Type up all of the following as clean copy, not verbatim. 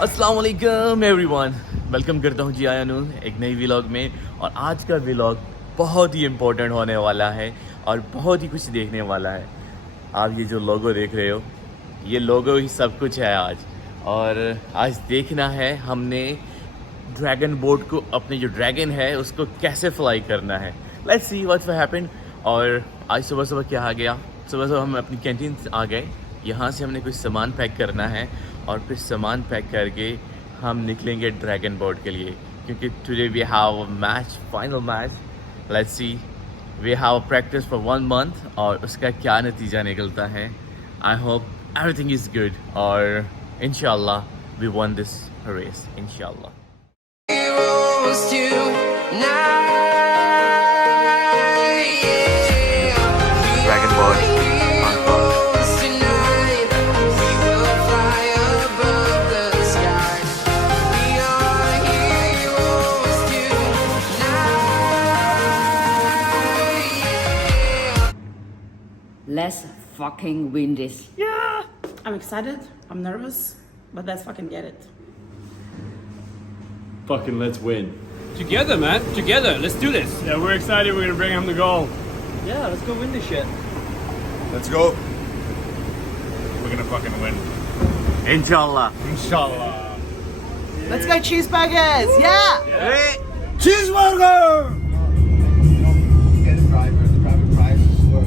अस्सलाम वालेकुम everyone, welcome करता हूँ जी आयानुल एक नई व्लॉग में। और आज का व्लॉग बहुत ही इम्पोर्टेंट होने वाला है और बहुत ही कुछ देखने वाला है। आप ये जो लोगो देख रहे हो, ये लोगो ही सब कुछ है आज। और आज देखना है हमने ड्रैगन बोट को, अपने जो ड्रैगन है उसको कैसे फ्लाई करना है। Let's see what will happen. और आज सुबह सुबह क्या आ गया, सुबह सुबह हम अपनी कैंटीन आ गए। यहाँ से हमने कुछ सामान पैक करना है और फिर सामान पैक करके हम निकलेंगे ड्रैगन बोट के लिए, क्योंकि today we have a match, final match. Let's see, we have a practice for 1 month और उसका क्या नतीजा निकलता है। I hope everything is good और इंशाल्लाह वी वन दिस रेस इंशाल्लाह। Heroes tonight, yeah. Dragon Boat on top. Heroes tonight, we will fly above the sky. We are heroes tonight, yeah. Let's fucking win this. Yeah, I'm excited. I'm nervous, but let's fucking get it. Fucking let's win. Together, man. Together. Let's do this. Yeah, we're excited. We're gonna bring him the goal. Yeah, let's go win this shit. Let's go. We're gonna fucking win. इंशाल्लाह। Inshallah. Let's go cheeseburgers! Yeah! Cheeseburger! Get a driver, the private prices for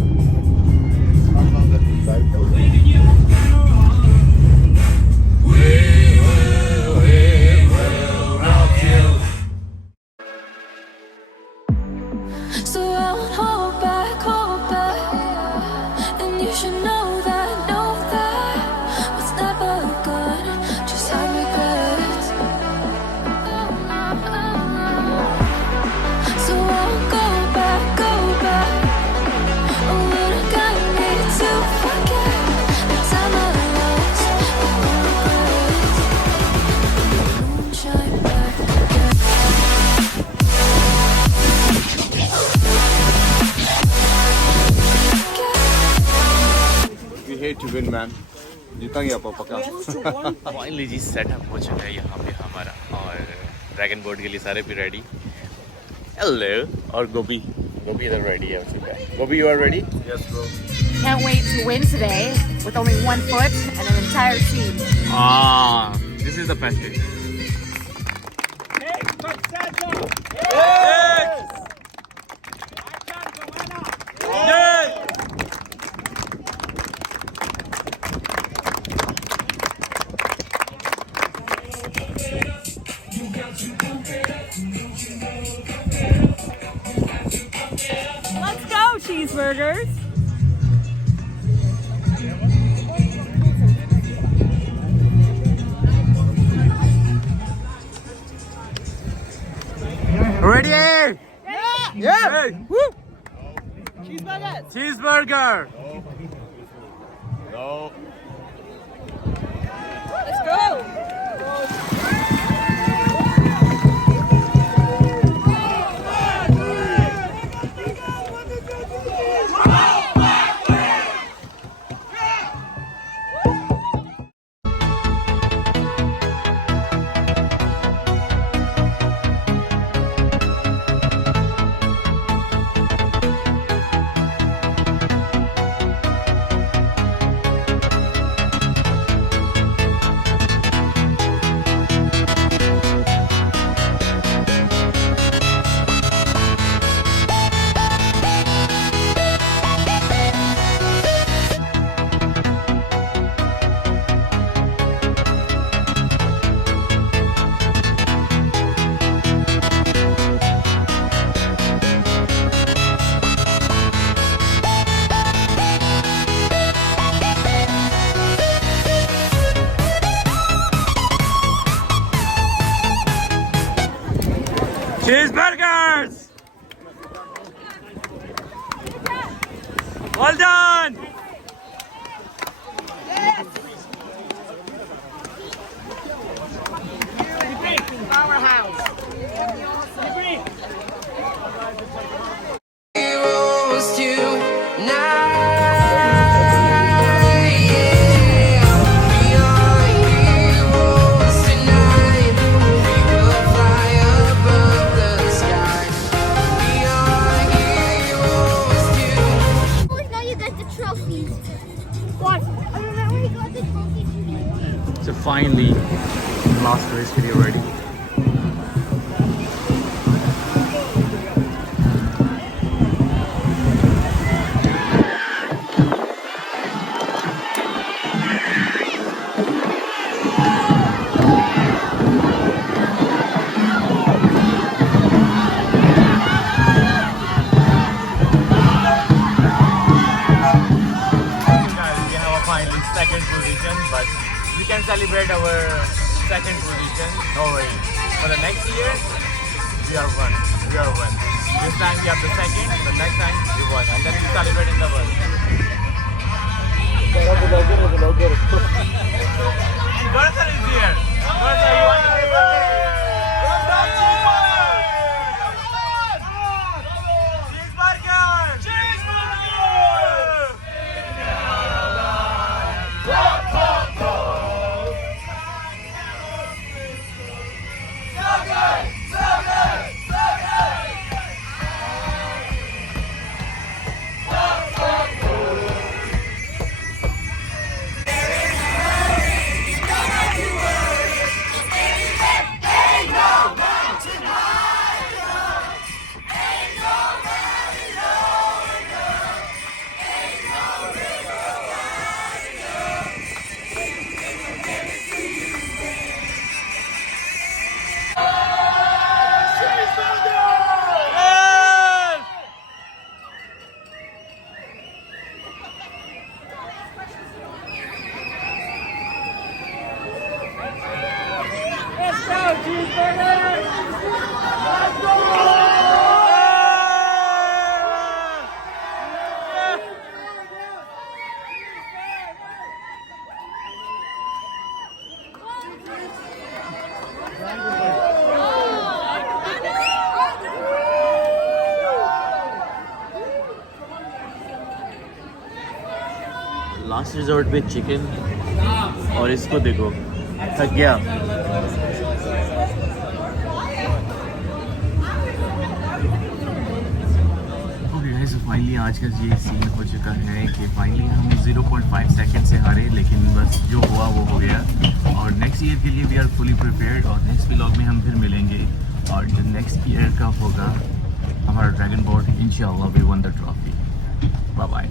So I'll hold back, and you should know that was never good. Just have regrets. So I'll go back. Oh, but I got need to forget the time I lost. Moonshine back again. We hate to win, man. जीतेंगे आप पक्का। Finally जी setup हो चुका है यहाँ पे हमारा, और ड्रैगन बोट के लिए सारे भी रेडी। हेलो। और गोभी इधर रेडी है उसी का। Gobhi, you are ready? Yes, bro. Can't wait to win today with only 1 foot and an entire team. This is the best day. Let's go, cheeseburgers! Ready? Yeah! Woo! Cheeseburgers! Cheeseburger. No. Let's go! trophies. So finally, last race video ready. We have a finally second position, but we can celebrate our second position. No worry. For the next year, we are one. We are one. This time we have the second, the next time we won, and then we celebrate in the world. And Bertha is here. Bertha, you want to say something? Last resort पे chicken और इसको देखो थक गया। Finally आज का ये scene हो चुका है कि फाइनली हम 0.5 सेकंड से हारे, लेकिन बस जो हुआ वो हो गया। और नेक्स्ट ईयर के लिए वी आर फुली प्रिपेयर्ड और नेक्स्ट व्लॉग में हम फिर मिलेंगे। और जो नेक्स्ट ईयर का होगा हमारा ड्रैगन बोट, इंशाल्लाह we won the trophy. Bye bye.